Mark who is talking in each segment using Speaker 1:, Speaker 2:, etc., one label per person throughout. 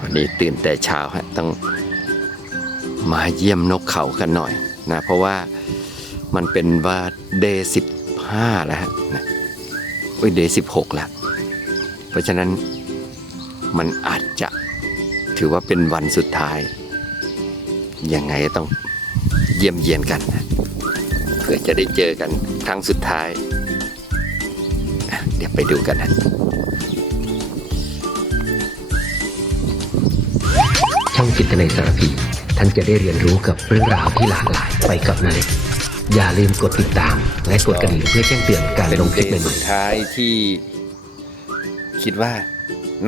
Speaker 1: วันนี้ตื่นแต่เช้าฮะต้องมาเยี่ยมนกเขากันหน่อยนะเพราะว่ามันเป็นว่าเดย์สิบห้าแล้วฮะนะโอ้ยเดย์สิบหกแล้วเพราะฉะนั้นมันอาจจะถือว่าเป็นวันสุดท้าย ยังไงต้องเยี่ยมเยียนกันนะเพื่อจะได้เจอกันครั้งสุดท้าย เดี๋ยวไปดูกันนะ
Speaker 2: ช่องจิตในสารพี ท่านจะได้เรียนรู้กับเรื่องราวที่หลากหลายไปกับนาเล็กอย่าลืมกดติดตาม และกดกระดิ่งเพื่อแจ้งเตือนการลงค
Speaker 1: เด
Speaker 2: ลิปใหม่
Speaker 1: สุดท้ายที่คิดว่า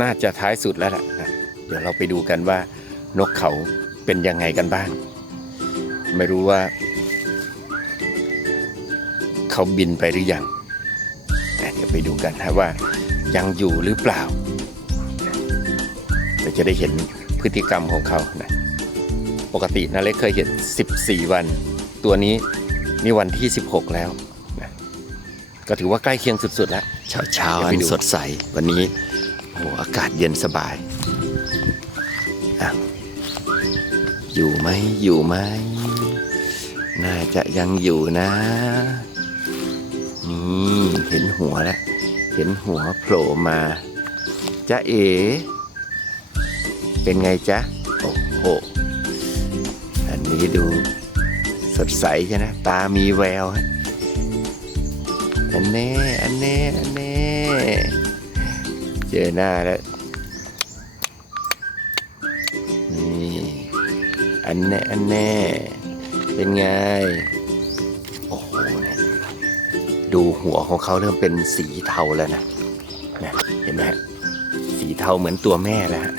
Speaker 1: น่าจะท้ายสุดแล้วล่ะนะเดี๋ยวเราไปดูกันว่านกเขาเป็นยังไงกันบ้าง ไม่รู้ว่า เขาบินไปหรือยังเดี๋ยวไปดูกันนะว่ายังอยู่หรือเปล่าเราจะได้เห็น พฤติกรรมของเขานะปกตินาเล็กเคยเห็น 14 วัน ตัวนี้นี่วันที่ 16 แล้วนะก็ถือว่าใกล้เคียงสุดๆแล้วเช้าเช้าๆอันสดใสวันนี้โอ้อากาศเย็นสบายออยู่ไหมอยู่ไหมน่าจะยังอยู่นะ นี่เห็นหัวแล้ว เห็นหัวโผล่มาจ้าเอ เป็นไงจ๊ะ โอ้โห อันนี้ดูสดใสใช่ไหมตามีแววฮะอันแน่ อันแน่ อันแน่ เจอหน้าแล้วนี่อันแน่ อันแน่ เป็นไง โอ้โหเนี่ยดูหัวของเขาเริ่มเป็นสีเทาแล้วนะนะเห็นไหมฮะสีเทาเหมือนตัวแม่แล้วฮะ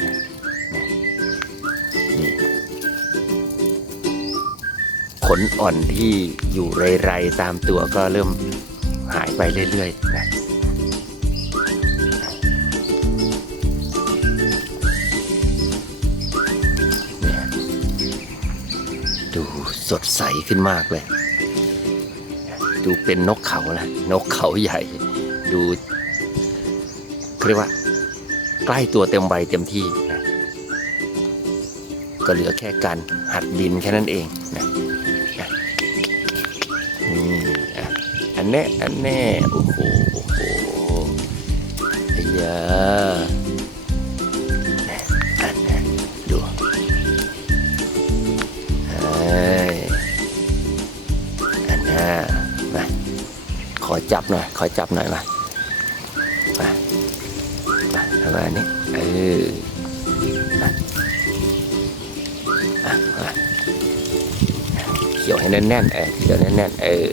Speaker 1: นี่ขนอ่อนที่อยู่ไรๆตามตัวก็เริ่มหายไปเรื่อยๆนะดูสดใสขึ้นมากเลย ดูเป็นนกเขาแล้วนกเขาใหญ่ ดูเรียกว่า ใกล้ตัวเต็มใบเต็มที่ ก็เหลือแค่การหัดบินแค่นั้นเองนะนี่อะอันแน่อันแน่โอ้โหโอ้โหไอ้ยาแน่อันแน่ดูเอ้ยอันน่ามาขอจับหน่อย ขอจับหน่อยมามามาประมาณนี้เออมา เกี่ยวให้แน่นๆเออเกี่ยวแน่นๆเออ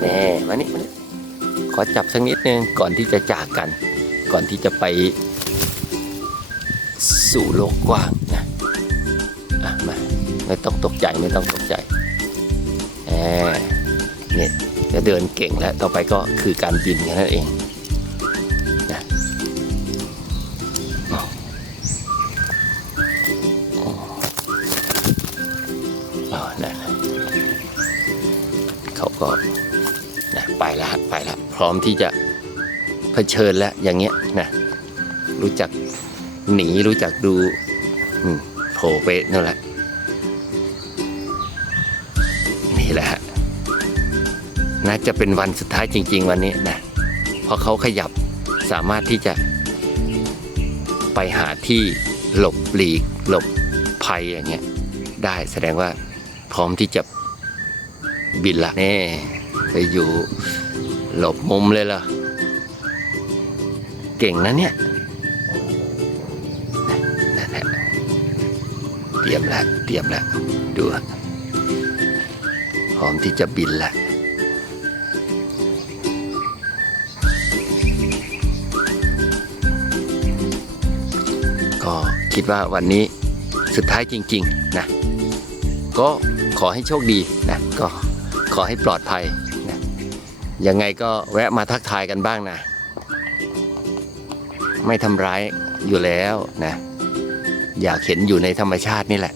Speaker 1: แน่มานี่มานี่ขอจับสักนิดนึงก่อนที่จะจากกัน ก่อนที่จะไปสู่โลกกว้างนะอะมาไม่ต้องตกใจไม่ต้องตกใจแหมเนี่ยจะเดินเก่งแล้วต่อไปก็คือการบินแค่นั้นเอง เขาก็นะไปแล้วฮะไปแล้วพร้อมที่จะเผชิญแล้วอย่างเงี้ยนะรู้จักหนีรู้จักดูโผล่ไปนั่นแหละนี่แหละฮะน่าจะเป็นวันสุดท้ายจริง ๆ วันนี้นะเพราะเขาขยับสามารถที่จะไปหาที่หลบหลีก หลบภัยอย่างเงี้ยได้แสดงว่าพร้อมที่จะ บินละนี่ไปอยู่หลบมุมเลยเหรอเก่งนะเนี่ยนั่นแหละเตรียมแล้วเตรียมแล้วดูพร้อมที่จะบินละก็คิดว่าวันนี้สุดท้ายจริง ๆ นะ ก็ขอให้โชคดีนะก็ ขอให้ปลอดภัยนะยังไงก็แวะมาทักทายกันบ้างนะ ไม่ทำร้ายอยู่แล้วนะ อยากเห็นอยู่ในธรรมชาตินี่แหละ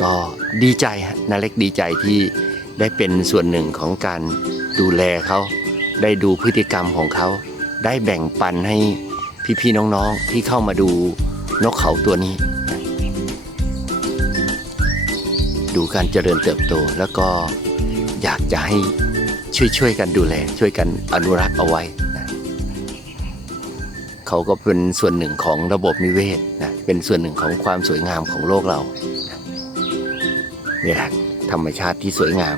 Speaker 1: ก็ดีใจฮะนาเล็กดีใจที่ได้เป็นส่วนหนึ่งของการดูแลเขาได้ดูพฤติกรรมของเขา ได้แบ่งปันให้พี่ๆน้องๆที่เข้ามาดูนกเขาตัวนี้ ดูการเจริญเติบโต แล้วก็อยากจะให้ช่วยๆกันดูแล ช่วยกันอนุรักษ์เอาไว้นะเขาก็เป็นส่วนหนึ่งของระบบนิเวศนะเป็นส่วนหนึ่งของความสวยงามของโลกเรานะนี่แหละธรรมชาติที่สวยงาม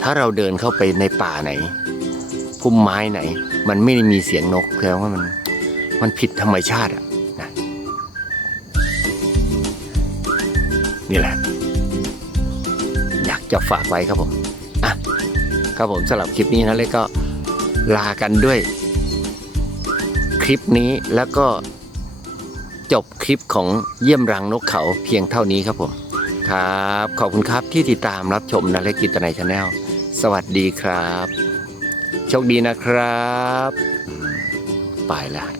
Speaker 1: ถ้าเราเดินเข้าไปในป่าไหนพุ่มไม้ไหน มันไม่ได้มีเสียงนกแปลว่ามันมันผิดธรรมชาติอะ นี่แหละ อยากจะฝากไว้ครับผมอะครับผมสำหรับคลิปนี้นะเล็กก็ลากันด้วย คลิปนี้แล้วก็จบคลิปของเยี่ยมรังนกเขาเพียงเท่านี้ครับผม ครับ ขอบคุณครับที่ติดตามรับชมนะเล็กกิตนายชาแนลสวัสดีครับ โชคดีนะครับ ไปแล้ว